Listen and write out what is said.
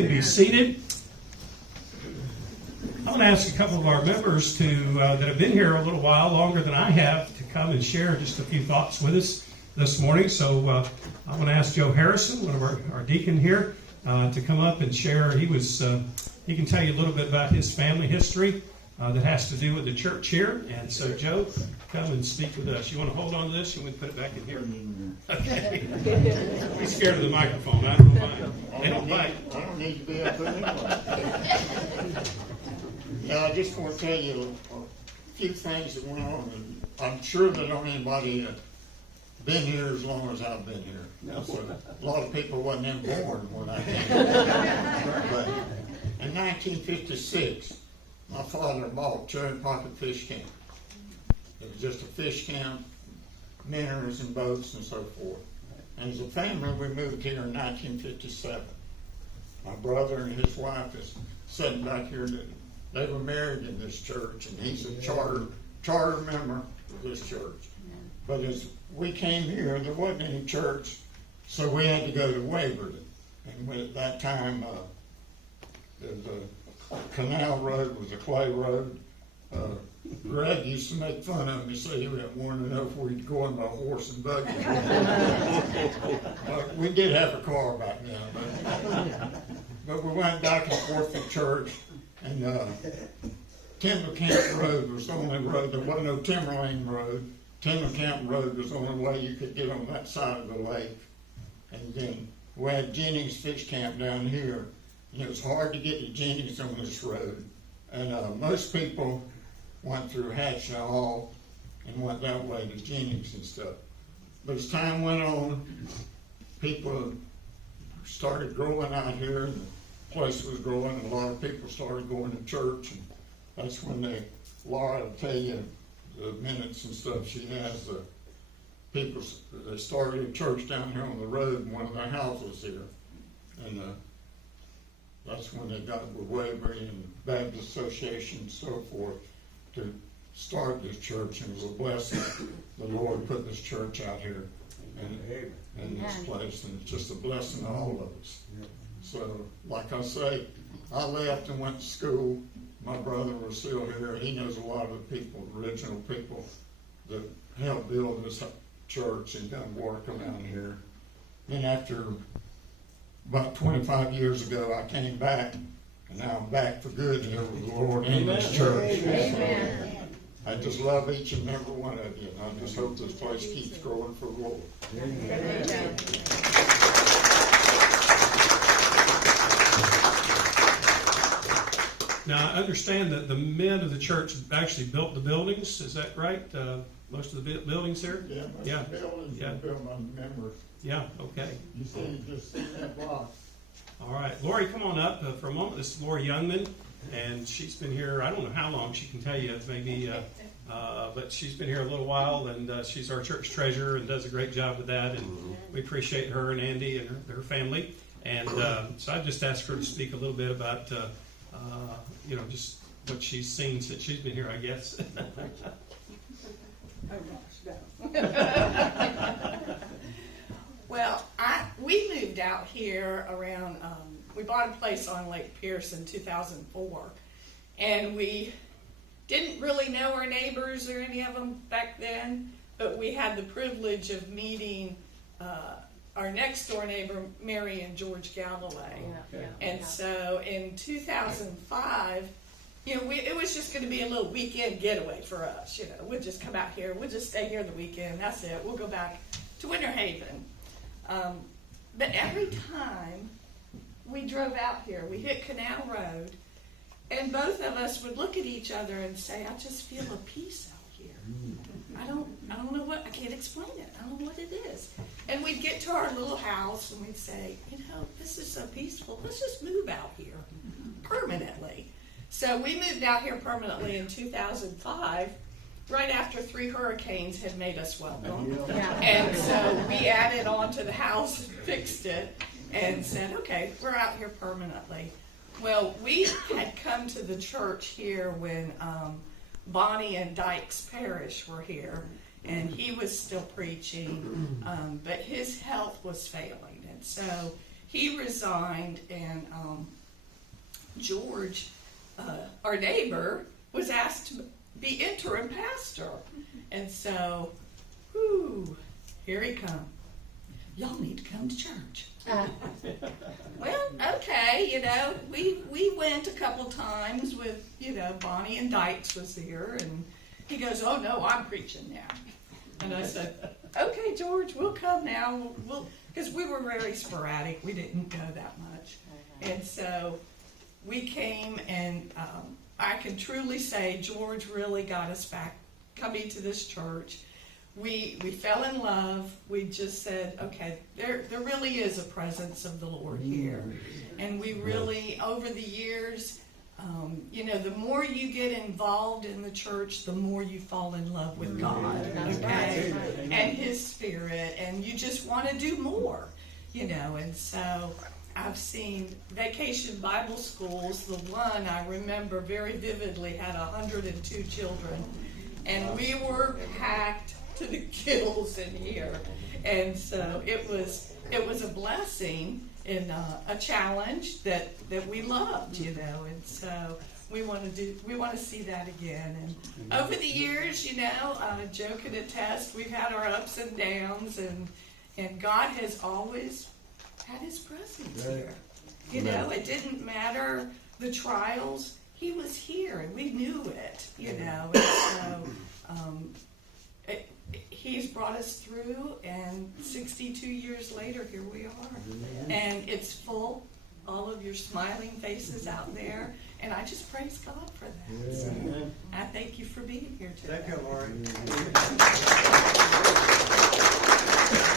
can be seated. I'm going to ask a couple of our members that have been here a little while, longer than I have, to come and share just a few thoughts with us this morning. So I'm going to ask Joe Harrison, one of our deacon here, to come up and share. He can tell you a little bit about his family history that has to do with the church here. And so, Joe, come and speak with us. You want to hold on to this? You want to put it back in here? Okay. He's scared of the microphone. I don't mind. They don't bite. I don't need to be up there anyway. Yeah, I just want to tell you a few things that went on. And I'm sure that not anybody been here as long as I've been here. No. So a lot of people wasn't even born when I came here. But in 1956, my father bought Cherry Pocket Fish Camp. It was just a fish camp, minnows and boats and so forth. And as a family, we moved here in 1957. My brother and his wife is sitting back here. They were married in this church, and he's a charter member of this church. But as we came here, there wasn't any church, so we had to go to Waverly. And at that time, the canal road was a clay road. Greg used to make fun of me, say he didn't want to know if we'd go in by horse and buggy. But we did have a car back then. But we went back and forth to church, and Timber Camp Road was the only road. There wasn't no Timberlane Road. Timber Camp Road was the only way you could get on that side of the lake. And then we had Jennings Fish Camp down here. And it was hard to get to Jennings on this road. And most people went through Hatchell Hall and went that way to Jennings and stuff. But as time went on, people started growing out here, and the place was growing, and a lot of people started going to church. And that's when Laurie will tell you the minutes and stuff she has. People, they started a church down here on the road in one of their houses here. And that's when they got with Waverly and Baptist Association and so forth to start this church. And it was a blessing. The Lord put this church out here in this place, and it's just a blessing to all of us. So, like I say, I left and went to school. My brother was still here. He knows a lot of the people, original people that helped build this church and done work around here. Then after about 25 years ago, I came back, and now I'm back for good here with the Lord in this church. Amen. I just love each and every one of you, and I just hope this place keeps growing for the Lord. Amen. Now, I understand that the men of the church actually built the buildings. Is that right? Most of the buildings here? Yeah, most of the buildings are built by members. Yeah, okay. You just see that block. All right. Laurie, come on up for a moment. This is Laurie Youngman, and she's been here, I don't know how long, she can tell you, maybe, but she's been here a little while, and she's our church treasurer and does a great job with that, and we appreciate her and Andy and her family. And so I just asked her to speak a little bit about, just what she's seen since she's been here, I guess. Oh gosh, no. Well, we moved out here around, we bought a place on Lake Pierce in 2004, and we didn't really know our neighbors or any of them back then, but we had the privilege of meeting our next door neighbor, Mary and George Galloway. And so in 2005, it was just going to be a little weekend getaway for us. We'd just come out here, we'd just stay here the weekend, that's it. We'll go back to Winter Haven. But every time we drove out here, we hit Canal Road, and both of us would look at each other and say, I just feel a peace out here. I don't know what, I can't explain it. I don't know what it is. And we'd get to our little house and we'd say, this is so peaceful. Let's just move out here permanently. So we moved out here permanently in 2005, right after 3 hurricanes had made us welcome. And so we added on to the house, fixed it, and said, okay, we're out here permanently. Well, we had come to the church here when Bonnie and Dykes Parish were here, and he was still preaching, but his health was failing. And so he resigned, and George, our neighbor, was asked to be interim pastor. And so, here he come. Y'all need to come to church. Well, okay, we went a couple times with, Bonnie and Dykes was here, and he goes, "Oh no, I'm preaching now." And I said, "Okay, George, we'll come now. We'll," because we were very sporadic. We didn't go that much. And so we came, and I can truly say George really got us back coming to this church. We fell in love. We just said, okay, there really is a presence of the Lord here. And we really, over the years, the more you get involved in the church, the more you fall in love with God, okay, and His Spirit, and you just want to do more, and so I've seen Vacation Bible Schools. The one I remember very vividly had 102 children, and we were packed to the gills in here, and so it was a blessing and a challenge that we loved, and so we want to see that again. And over the years, Joe can attest, we've had our ups and downs, and God has always had His presence here. It didn't matter the trials; He was here, and we knew it. And so He's brought us through, and 62 years later, here we are. And it's full, all of your smiling faces out there, and I just praise God for that. So I thank you for being here today. Thank you, Laurie.